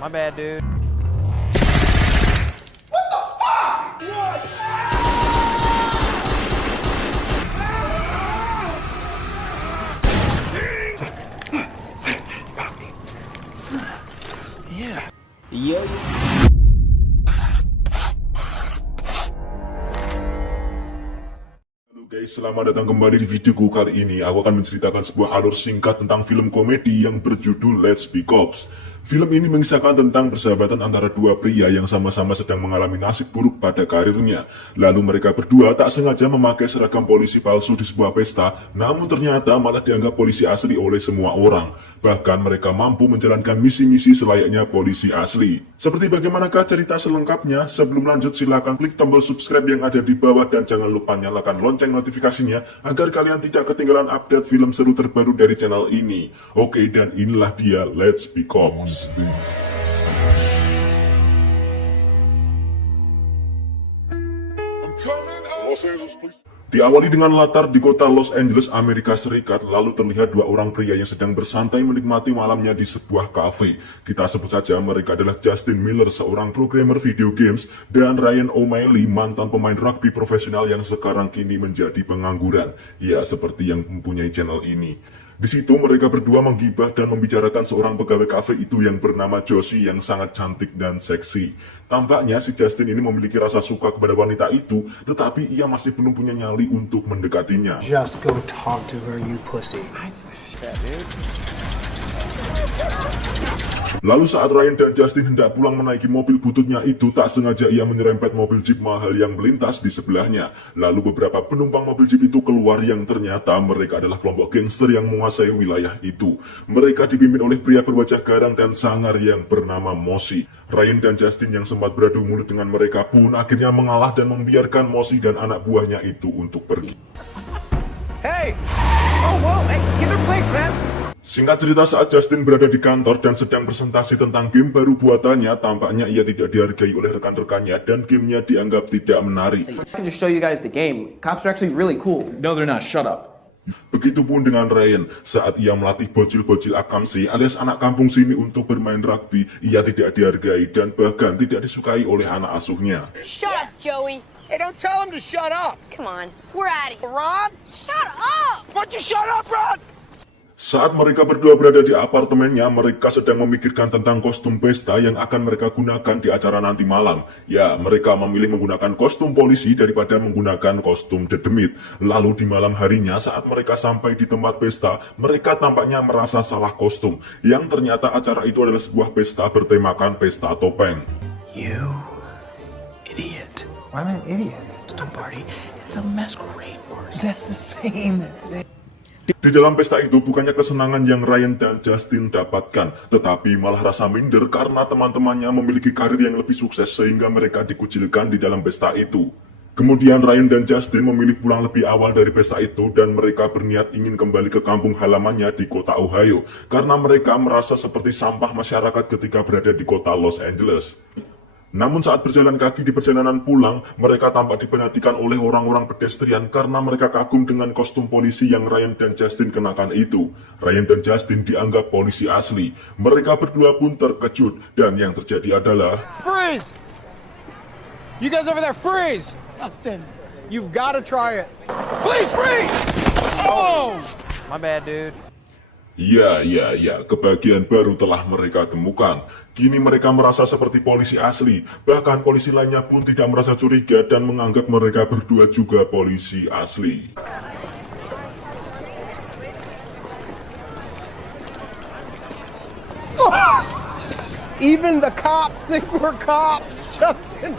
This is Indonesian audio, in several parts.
My bad, dude. Iya. Halo guys, selamat datang kembali di videoku. Kali ini aku akan menceritakan sebuah alur singkat tentang film komedi yang berjudul Let's Be Cops. Film ini mengisahkan tentang persahabatan antara dua pria yang sama-sama sedang mengalami nasib buruk pada karirnya. Lalu mereka berdua tak sengaja memakai seragam polisi palsu di sebuah pesta, namun ternyata malah dianggap polisi asli oleh semua orang. Bahkan mereka mampu menjalankan misi-misi selayaknya polisi asli. Seperti bagaimanakah cerita selengkapnya? Sebelum lanjut silakan klik tombol subscribe yang ada di bawah dan jangan lupa nyalakan lonceng notifikasinya agar kalian tidak ketinggalan update film seru terbaru dari channel ini. Oke, dan inilah dia Let's Be Cops. Diawali dengan latar di kota Los Angeles, Amerika Serikat, lalu terlihat dua orang pria yang sedang bersantai menikmati malamnya di sebuah kafe. Kita sebut saja mereka adalah Justin Miller, seorang programmer video games, dan Ryan O'Malley, mantan pemain rugby profesional yang sekarang kini menjadi pengangguran. Ya, seperti yang mempunyai channel ini. Di situ mereka berdua menggibah dan membicarakan seorang pegawai kafe itu yang bernama Josie yang sangat cantik dan seksi. Tampaknya si Justin ini memiliki rasa suka kepada wanita itu, tetapi ia masih belum punya nyali untuk mendekatinya. Just go talk to her, you pussy. Lalu saat Ryan dan Justin hendak pulang menaiki mobil bututnya itu, tak sengaja ia menyerempet mobil jeep mahal yang melintas di sebelahnya. Lalu beberapa penumpang mobil jeep itu keluar yang ternyata mereka adalah kelompok gangster yang menguasai wilayah itu. Mereka dipimpin oleh pria berwajah garang dan sangar yang bernama Mosi. Ryan dan Justin yang sempat beradu mulut dengan mereka pun akhirnya mengalah dan membiarkan Mosi dan anak buahnya itu untuk pergi. Hey! Oh, whoa! Hey, give her place, man! Singkat cerita, saat Justin berada di kantor dan sedang presentasi tentang game baru buatannya, tampaknya ia tidak dihargai oleh rekan-rekannya dan gamenya dianggap tidak menarik. I can just show you guys the game. Cops are actually really cool. No, they're not. Shut up. Begitupun dengan Ryan, saat ia melatih bocil-bocil akamsi alias anak kampung sini untuk bermain rugby, ia tidak dihargai dan bahkan tidak disukai oleh anak asuhnya. Shut up, Joey. Hey, don't tell him to shut up! Come on, we're at it. Ron? Shut up! Why don't you shut up, Ron? Saat mereka berdua berada di apartemennya, mereka sedang memikirkan tentang kostum pesta yang akan mereka gunakan di acara nanti malam. Ya, mereka memilih menggunakan kostum polisi daripada menggunakan kostum dedemit. Lalu di malam harinya, saat mereka sampai di tempat pesta, mereka tampaknya merasa salah kostum. Yang ternyata acara itu adalah sebuah pesta bertemakan pesta topeng. You idiot. Why am I an idiot? It's a party. It's a masquerade party. That's the same thing. Di dalam pesta itu bukannya kesenangan yang Ryan dan Justin dapatkan, tetapi malah rasa minder karena teman-temannya memiliki karir yang lebih sukses sehingga mereka dikucilkan di dalam pesta itu. Kemudian Ryan dan Justin memilih pulang lebih awal dari pesta itu dan mereka berniat ingin kembali ke kampung halamannya di kota Ohio karena mereka merasa seperti sampah masyarakat ketika berada di kota Los Angeles. Namun saat berjalan kaki di perjalanan pulang, mereka tampak diperhatikan oleh orang-orang pedestrian karena mereka kagum dengan kostum polisi yang Ryan dan Justin kenakan itu. Ryan dan Justin dianggap polisi asli. Mereka berdua pun terkejut dan yang terjadi adalah... Freeze! You guys over there, freeze! Justin, you've got to try it. Please, freeze! Oh! My bad, dude. Ya, kebahagiaan baru telah mereka temukan. Kini mereka merasa seperti polisi asli. Bahkan polisi lainnya pun tidak merasa curiga dan menganggap mereka berdua juga polisi asli. Even the cops think we're cops, Justin.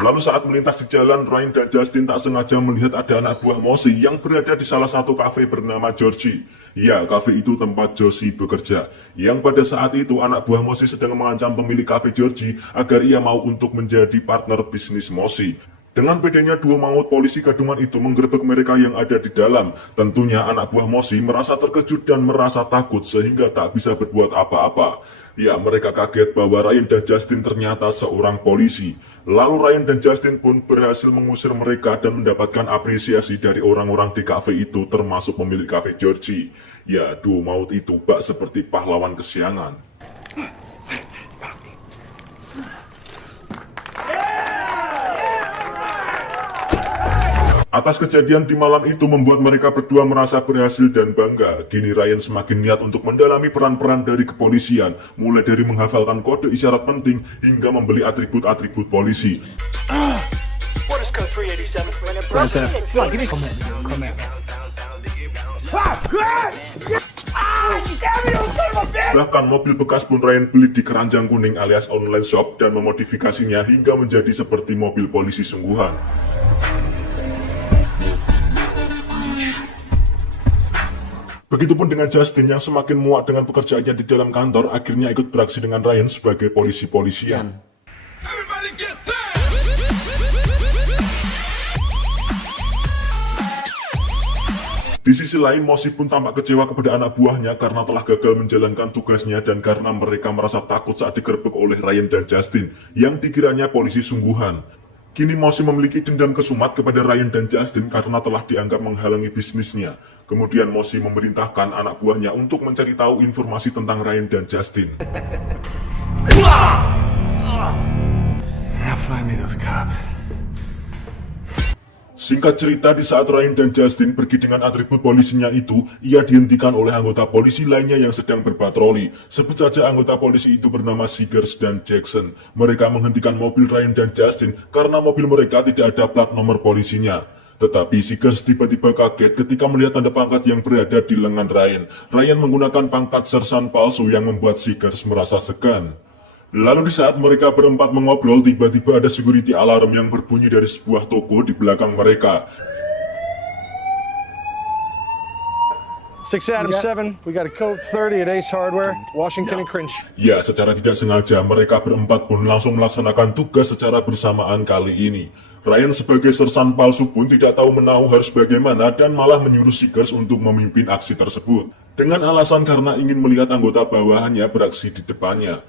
Lalu saat melintas di jalan, Ryan dan Justin tak sengaja melihat ada anak buah Mosi yang berada di salah satu kafe bernama Georgie. Ya, kafe itu tempat Josie bekerja. Yang pada saat itu anak buah Mosi sedang mengancam pemilik kafe Georgie agar ia mau untuk menjadi partner bisnis Mosi. Dengan pedenya dua maut polisi gadungan itu menggerebek mereka yang ada di dalam. Tentunya anak buah Mosi merasa terkejut dan merasa takut sehingga tak bisa berbuat apa-apa. Ya, mereka kaget bahwa Ryan dan Justin ternyata seorang polisi. Lalu Ryan dan Justin pun berhasil mengusir mereka dan mendapatkan apresiasi dari orang-orang di kafe itu termasuk pemilik kafe Georgie. Ya, dua maut itu bak seperti pahlawan kesiangan. Atas kejadian di malam itu membuat mereka berdua merasa berhasil dan bangga. Kini Ryan semakin niat untuk mendalami peran-peran dari kepolisian, mulai dari menghafalkan kode isyarat penting hingga membeli atribut-atribut polisi. What is code 387? Right there. Come on, give me some. Come here. Bahkan mobil bekas pun Ryan beli di Keranjang Kuning alias online shop dan memodifikasinya hingga menjadi seperti mobil polisi sungguhan. Begitupun dengan Justin yang semakin muak dengan pekerjaannya di dalam kantor, akhirnya ikut beraksi dengan Ryan sebagai polisi-polisian. Di sisi lain, Mosi pun tampak kecewa kepada anak buahnya karena telah gagal menjalankan tugasnya dan karena mereka merasa takut saat digerebek oleh Ryan dan Justin yang dikiranya polisi sungguhan. Kini Mosi memiliki dendam kesumat kepada Ryan dan Justin karena telah dianggap menghalangi bisnisnya. Kemudian Mosi memerintahkan anak buahnya untuk mencari tahu informasi tentang Ryan dan Justin. Now find me those cops. Singkat cerita, di saat Ryan dan Justin pergi dengan atribut polisinya itu, ia dihentikan oleh anggota polisi lainnya yang sedang berpatroli. Sebut saja anggota polisi itu bernama Seegers dan Jackson. Mereka menghentikan mobil Ryan dan Justin karena mobil mereka tidak ada plat nomor polisinya. Tetapi Seegers tiba-tiba kaget ketika melihat tanda pangkat yang berada di lengan Ryan. Ryan menggunakan pangkat sersan palsu yang membuat Seegers merasa segan. Lalu di saat mereka berempat mengobrol, tiba-tiba ada security alarm yang berbunyi dari sebuah toko di belakang mereka. 6 Adam 7, we got a code 30 at Ace Hardware, Washington and Crenshaw. Ya, secara tidak sengaja mereka berempat pun langsung melaksanakan tugas secara bersamaan kali ini. Ryan sebagai sersan palsu pun tidak tahu menahu harus bagaimana dan malah menyuruh Seegers untuk memimpin aksi tersebut. Dengan alasan karena ingin melihat anggota bawahannya beraksi di depannya.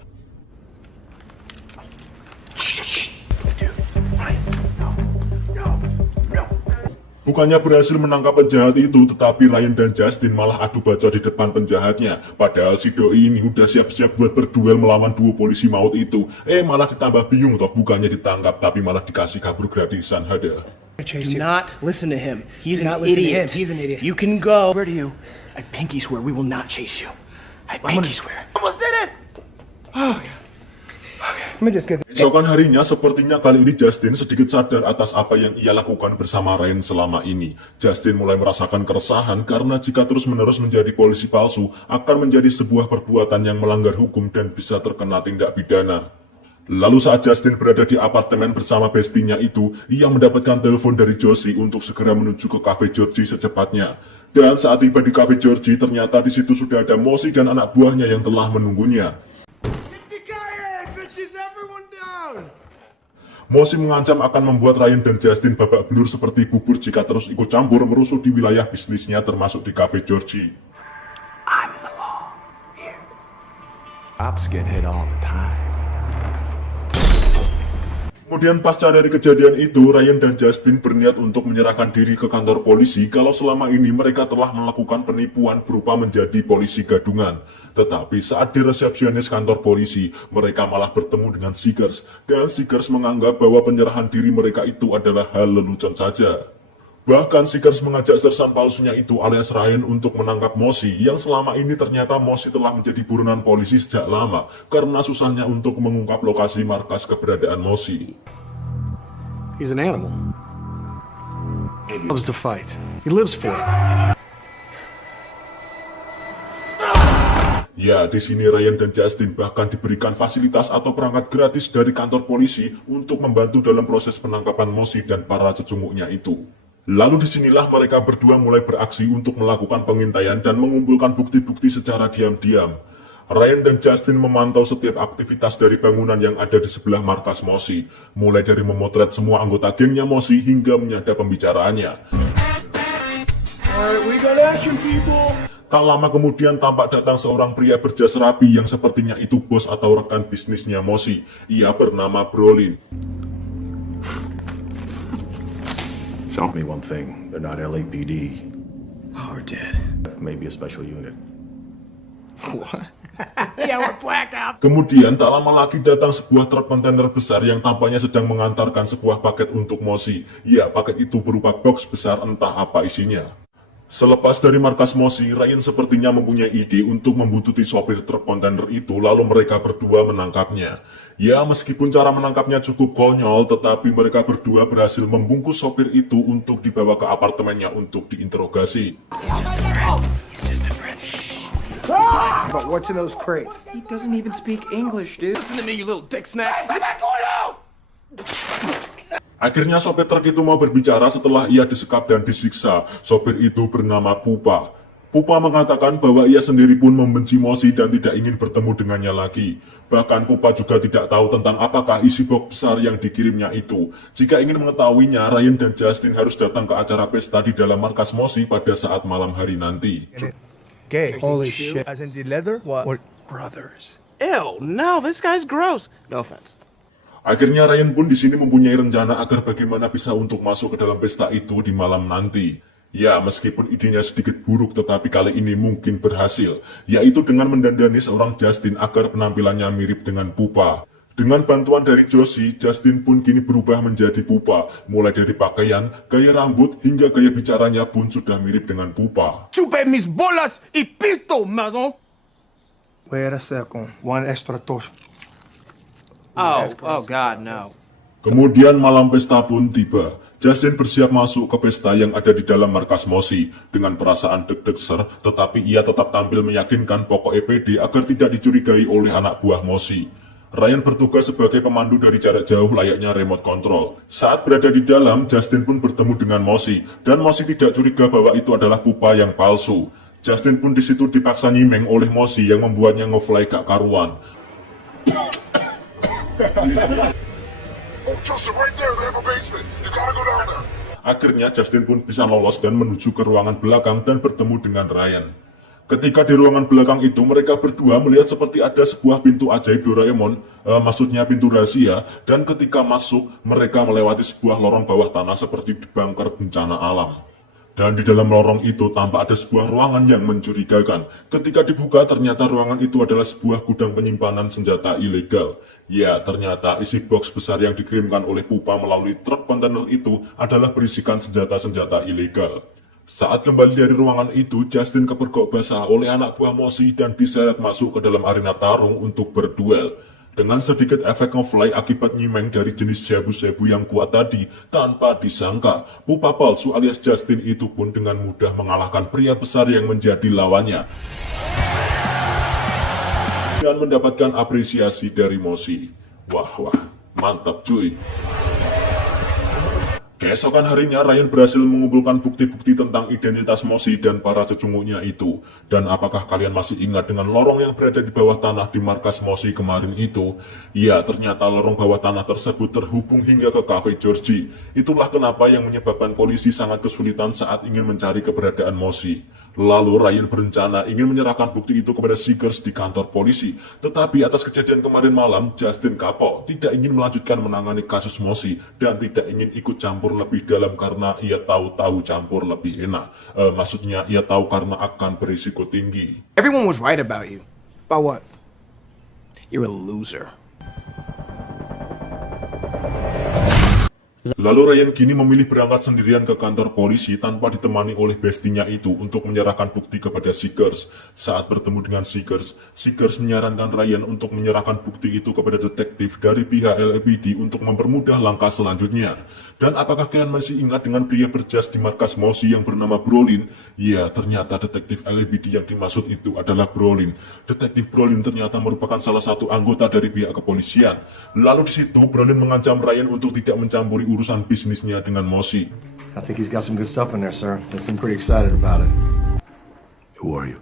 Bukannya berhasil menangkap penjahat itu, tetapi Ryan dan Justin malah adu bacot di depan penjahatnya. Padahal si doi ini udah siap-siap buat berduel melawan duo polisi maut itu. Malah ditambah bingung toh, bukannya ditangkap tapi malah dikasih kabur gratisan. Hada. Do not listen to him. He's not an listen to idiot. him. He's an idiot. You can go. Where do you? I pinky swear we will not chase you. I pinky swear. Almost did it! Let me just get. Esokan harinya, sepertinya kali ini Justin sedikit sadar atas apa yang ia lakukan bersama Ryan selama ini. Justin mulai merasakan keresahan karena jika terus-menerus menjadi polisi palsu akan menjadi sebuah perbuatan yang melanggar hukum dan bisa terkena tindak pidana. Lalu saat Justin berada di apartemen bersama bestinya itu, ia mendapatkan telepon dari Josie untuk segera menuju ke Cafe Georgie secepatnya. Dan saat tiba di Cafe Georgie, ternyata di situ sudah ada Mosi dan anak buahnya yang telah menunggunya. Mosi mengancam akan membuat Ryan dan Justin babak belur seperti bubur jika terus ikut campur merusuh di wilayah bisnisnya termasuk di Cafe Georgie. I'm the law here. Cops get hit all the time. Kemudian pasca dari kejadian itu, Ryan dan Justin berniat untuk menyerahkan diri ke kantor polisi kalau selama ini mereka telah melakukan penipuan berupa menjadi polisi gadungan. Tetapi saat di resepsionis kantor polisi, mereka malah bertemu dengan Seegers, dan Seegers menganggap bahwa penyerahan diri mereka itu adalah hal lelucon saja. Bahkan Seegers mengajak sersan palsunya itu alias Ryan untuk menangkap Mosi, yang selama ini ternyata Mosi telah menjadi buronan polisi sejak lama karena susahnya untuk mengungkap lokasi markas keberadaan Mosi. He's an animal. He loves to fight. He lives for it. Ya, di sini Ryan dan Justin bahkan diberikan fasilitas atau perangkat gratis dari kantor polisi untuk membantu dalam proses penangkapan Mosi dan para cecunguknya itu. Lalu disinilah mereka berdua mulai beraksi untuk melakukan pengintaian dan mengumpulkan bukti-bukti secara diam-diam. Ryan dan Justin memantau setiap aktivitas dari bangunan yang ada di sebelah markas Mosi, mulai dari memotret semua anggota gengnya Mosi hingga menyadap pembicaraannya. Tak lama kemudian tampak datang seorang pria berjas rapi yang sepertinya itu bos atau rekan bisnisnya Mosi. Ia bernama Brolin. Tell me one thing, they're not LAPD. Oh, we're dead. Maybe a special unit. What? Kemudian tak lama lagi datang sebuah truk kontainer besar yang tampaknya sedang mengantarkan sebuah paket untuk Mosi. Ya, paket itu berupa box besar entah apa isinya. Selepas dari markas Mosi, Ryan sepertinya mempunyai ide untuk membuntuti sopir truk kontainer itu, lalu mereka berdua menangkapnya. Ya, meskipun cara menangkapnya cukup konyol, tetapi mereka berdua berhasil membungkus sopir itu untuk dibawa ke apartemennya untuk diinterogasi. But what's in those crates? He doesn't even speak English, dude. Listen to me, you little dick snack. Akhirnya sopir truk itu mau berbicara setelah ia disekap dan disiksa. Sopir itu bernama Pupa. Pupa mengatakan bahwa ia sendiri pun membenci Mosi dan tidak ingin bertemu dengannya lagi. Bahkan Pupa juga tidak tahu tentang apakah isi box besar yang dikirimnya itu. Jika ingin mengetahuinya, Ryan dan Justin harus datang ke acara pesta di dalam markas Mosi pada saat malam hari nanti. Gay. Holy shit. As in the leather? What? Or Brothers. Ew, no, this guy's gross. No offense. Akhirnya Ryan pun di sini mempunyai rencana agar bagaimana bisa untuk masuk ke dalam pesta itu di malam nanti. Ya, meskipun idenya sedikit buruk tetapi kali ini mungkin berhasil, yaitu dengan mendandani seorang Justin agar penampilannya mirip dengan Pupa. Dengan bantuan dari Josie, Justin pun kini berubah menjadi Pupa. Mulai dari pakaian, gaya rambut, hingga gaya bicaranya pun sudah mirip dengan Pupa. chupe mis bolas y pito, madon. Wait a second. One extra tos. Oh God, no. Kemudian malam pesta pun tiba. Justin bersiap masuk ke pesta yang ada di dalam markas Mosi. Dengan perasaan deg-deg ser, tetapi ia tetap tampil meyakinkan pokok EPD agar tidak dicurigai oleh anak buah Mosi. Ryan bertugas sebagai pemandu dari jarak jauh layaknya remote control. Saat berada di dalam, Justin pun bertemu dengan Mosi, dan Mosi tidak curiga bahwa itu adalah Pupa yang palsu. Justin pun di situ dipaksa nyimeng oleh Mosi yang membuatnya ngefly gak karuan. Akhirnya Justin pun bisa lolos dan menuju ke ruangan belakang dan bertemu dengan Ryan. Ketika di ruangan belakang itu, mereka berdua melihat seperti ada sebuah pintu ajaib Doraemon, maksudnya pintu rahasia, dan ketika masuk, mereka melewati sebuah lorong bawah tanah seperti di bunker bencana alam. Dan di dalam lorong itu tampak ada sebuah ruangan yang mencurigakan. Ketika dibuka, ternyata ruangan itu adalah sebuah gudang penyimpanan senjata ilegal. Ya, ternyata isi box besar yang dikirimkan oleh Pupa melalui truk kontainer itu adalah berisikan senjata-senjata ilegal. Saat kembali dari ruangan itu, Justin kepergok basah oleh anak buah Mosi dan diseret masuk ke dalam arena tarung untuk berduel. Dengan sedikit efek ngefly akibat nyimeng dari jenis shabu-shabu yang kuat tadi, tanpa disangka, Pupa palsu alias Justin itu pun dengan mudah mengalahkan pria besar yang menjadi lawannya. Dan mendapatkan apresiasi dari Mosi. Wah, mantap cuy. Keesokan harinya, Ryan berhasil mengumpulkan bukti-bukti tentang identitas Mosi dan para cecunguknya itu. Dan apakah kalian masih ingat dengan lorong yang berada di bawah tanah di markas Mosi kemarin itu? Ya, ternyata lorong bawah tanah tersebut terhubung hingga ke Cafe Georgie. Itulah kenapa yang menyebabkan polisi sangat kesulitan saat ingin mencari keberadaan Mosi. Lalu Ryan berencana ingin menyerahkan bukti itu kepada Seekers di kantor polisi. Tetapi atas kejadian kemarin malam, Justin kapok, tidak ingin melanjutkan menangani kasus Mosi dan tidak ingin ikut campur lebih dalam karena ia tahu campur lebih enak. Maksudnya ia tahu karena akan berisiko tinggi. Everyone was right about you. About what? You're a loser. Lalu Ryan kini memilih berangkat sendirian ke kantor polisi tanpa ditemani oleh bestinya itu untuk menyerahkan bukti kepada Seekers. Saat bertemu dengan Seekers, Seekers menyarankan Ryan untuk menyerahkan bukti itu kepada detektif dari pihak LAPD untuk mempermudah langkah selanjutnya. Dan apakah kalian masih ingat dengan pria berjas di markas Mosi yang bernama Brolin? Ya, ternyata detektif LAPD yang dimaksud itu adalah Brolin. Detektif Brolin ternyata merupakan salah satu anggota dari pihak kepolisian. Lalu di situ Brolin mengancam Ryan untuk tidak mencampuri urusan bisnisnya dengan Mosi. I think he's got some good stuff in there, sir. They seem pretty excited about it. Who are you?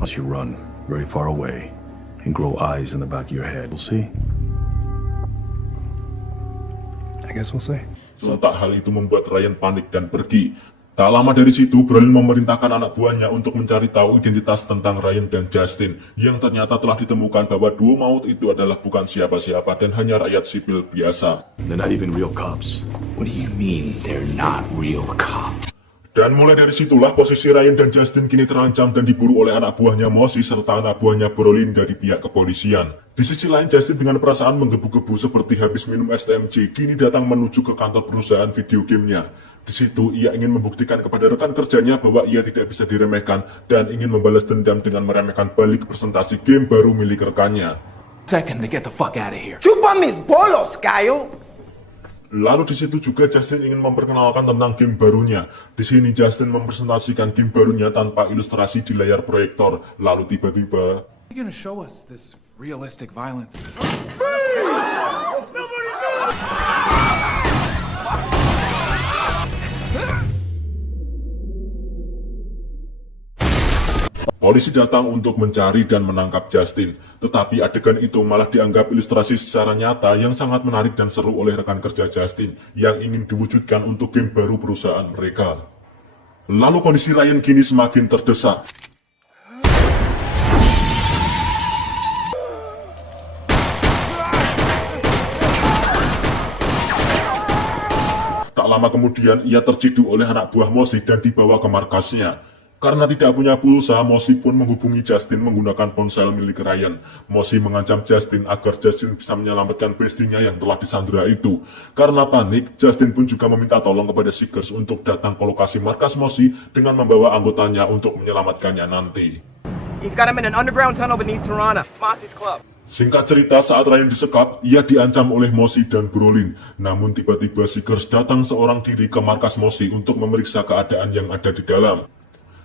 Unless you run very far away and grow eyes in the back of your head, we'll see. I guess we'll see. Sontak hal itu membuat Ryan panik dan pergi. Tak lama dari situ, Brolin memerintahkan anak buahnya untuk mencari tahu identitas tentang Ryan dan Justin, yang ternyata telah ditemukan bahwa duo maut itu adalah bukan siapa-siapa dan hanya rakyat sipil biasa. They're not even real cops. What do you mean they're not real cops? Dan mulai dari situlah posisi Ryan dan Justin kini terancam dan diburu oleh anak buahnya Mosi serta anak buahnya Brolin dari pihak kepolisian. Di sisi lain, Justin dengan perasaan menggebu-gebu seperti habis minum STMJ kini datang menuju ke kantor perusahaan video gamenya. Di situ ia ingin membuktikan kepada rekan kerjanya bahwa ia tidak bisa diremehkan dan ingin membalas dendam dengan meremehkan balik presentasi game baru milik rekannya. Second to get the fuck out of here. Chupa mis bolos, Cayo. Lalu di situ juga Justin ingin memperkenalkan tentang game barunya. Di sini Justin mempresentasikan game barunya tanpa ilustrasi di layar proyektor. Lalu tiba-tiba, You're gonna show us this realistic violence. polisi datang untuk mencari dan menangkap Justin. Tetapi adegan itu malah dianggap ilustrasi secara nyata yang sangat menarik dan seru oleh rekan kerja Justin yang ingin diwujudkan untuk game baru perusahaan mereka. Lalu kondisi Ryan kini semakin terdesak. Tak lama kemudian ia terciduk oleh anak buah Mosi dan dibawa ke markasnya. Karena tidak punya pulsa, Mosi pun menghubungi Justin menggunakan ponsel milik Ryan. Mosi mengancam Justin agar Justin bisa menyelamatkan bestinya yang telah disandera itu. Karena panik, Justin pun juga meminta tolong kepada Seekers untuk datang ke lokasi markas Mosi dengan membawa anggotanya untuk menyelamatkannya nanti. He's got him in an underground tunnel beneath Tirana, Mossy's club. Singkat cerita, saat Ryan disekap, ia diancam oleh Mosi dan Brolin. Namun tiba-tiba Seekers datang seorang diri ke markas Mosi untuk memeriksa keadaan yang ada di dalam.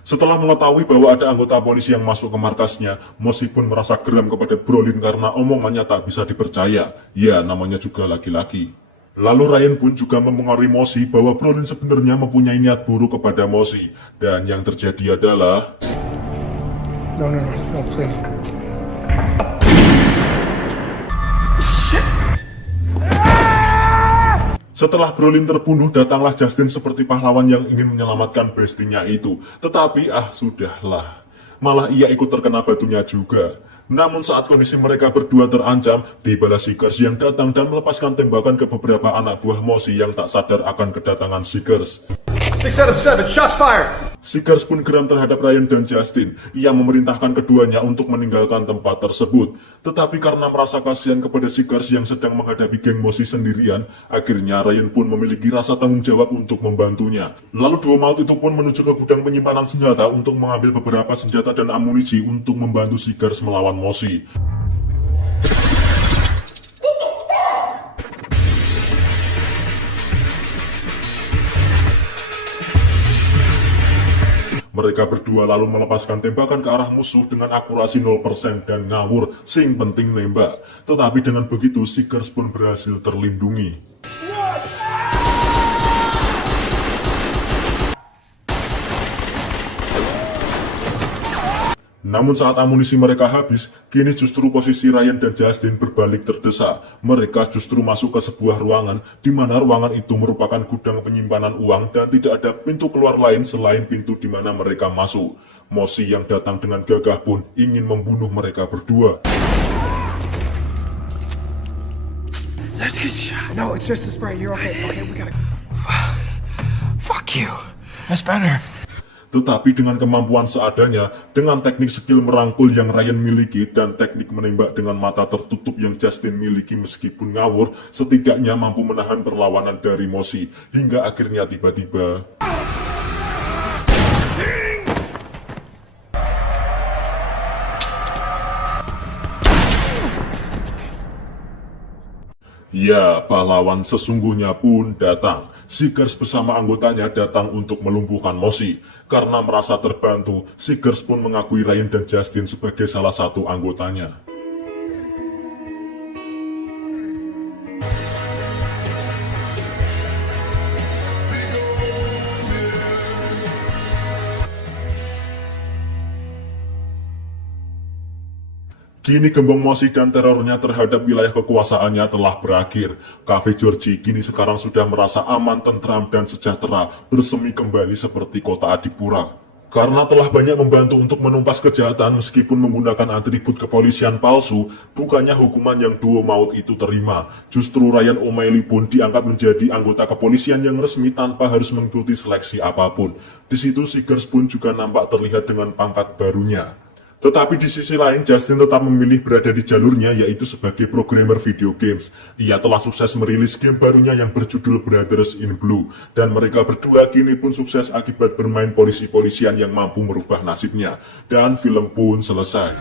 Setelah mengetahui bahwa ada anggota polisi yang masuk ke markasnya, Mosi pun merasa geram kepada Brolin karena omongannya tak bisa dipercaya. Ya, namanya juga laki-laki. Lalu Ryan pun juga mempengaruhi Mosi bahwa Brolin sebenarnya mempunyai niat buruk kepada Mosi. Dan yang terjadi adalah... No, please. Setelah Brolin terbunuh, datanglah Justin seperti pahlawan yang ingin menyelamatkan bestinya itu. Tetapi sudahlah. Malah ia ikut terkena batunya juga. Namun saat kondisi mereka berdua terancam, tibalah Seekers yang datang dan melepaskan tembakan ke beberapa anak buah Mosi yang tak sadar akan kedatangan Seekers. 6 out of 7, shots fired! Seekers pun geram terhadap Ryan dan Justin. Ia memerintahkan keduanya untuk meninggalkan tempat tersebut. Tetapi karena merasa kasihan kepada Seekers yang sedang menghadapi geng Mosi sendirian, akhirnya Ryan pun memiliki rasa tanggung jawab untuk membantunya. Lalu duo maut itu pun menuju ke gudang penyimpanan senjata untuk mengambil beberapa senjata dan amunisi untuk membantu Seekers melawan Mosi. Mereka berdua lalu melepaskan tembakan ke arah musuh dengan akurasi 0% dan ngawur, sing penting nembak. Tetapi dengan begitu, Seekers pun berhasil terlindungi. Namun saat amunisi mereka habis, kini justru posisi Ryan dan Justin berbalik terdesak. Mereka justru masuk ke sebuah ruangan, di mana ruangan itu merupakan gudang penyimpanan uang dan tidak ada pintu keluar lain selain pintu di mana mereka masuk. Mosi yang datang dengan gagah pun ingin membunuh mereka berdua. No, it's just a spray. You're okay. Okay, we gotta... Fuck you. That's better. Tetapi dengan kemampuan seadanya, dengan teknik skill merangkul yang Ryan miliki dan teknik menembak dengan mata tertutup yang Justin miliki meskipun ngawur, setidaknya mampu menahan perlawanan dari Mosi, hingga akhirnya tiba-tiba... Ya, pahlawan sesungguhnya pun datang. Seekers bersama anggotanya datang untuk melumpuhkan Mosi. Karena merasa terbantu, Seekers pun mengakui Ryan dan Justin sebagai salah satu anggotanya. Kini gembong Mosi dan terornya terhadap wilayah kekuasaannya telah berakhir. Cafe Georgie kini sekarang sudah merasa aman, tentram, dan sejahtera, bersemi kembali seperti kota Adipura. Karena telah banyak membantu untuk menumpas kejahatan meskipun menggunakan atribut kepolisian palsu, bukannya hukuman yang duo maut itu terima. Justru Ryan O'Malley pun diangkat menjadi anggota kepolisian yang resmi tanpa harus mengikuti seleksi apapun. Di situ Seegers pun juga nampak terlihat dengan pangkat barunya. Tetapi di sisi lain, Justin tetap memilih berada di jalurnya, yaitu sebagai programmer video games. Ia telah sukses merilis game barunya yang berjudul Brothers in Blue, dan mereka berdua kini pun sukses akibat bermain polisi-polisian yang mampu merubah nasibnya. Dan film pun selesai.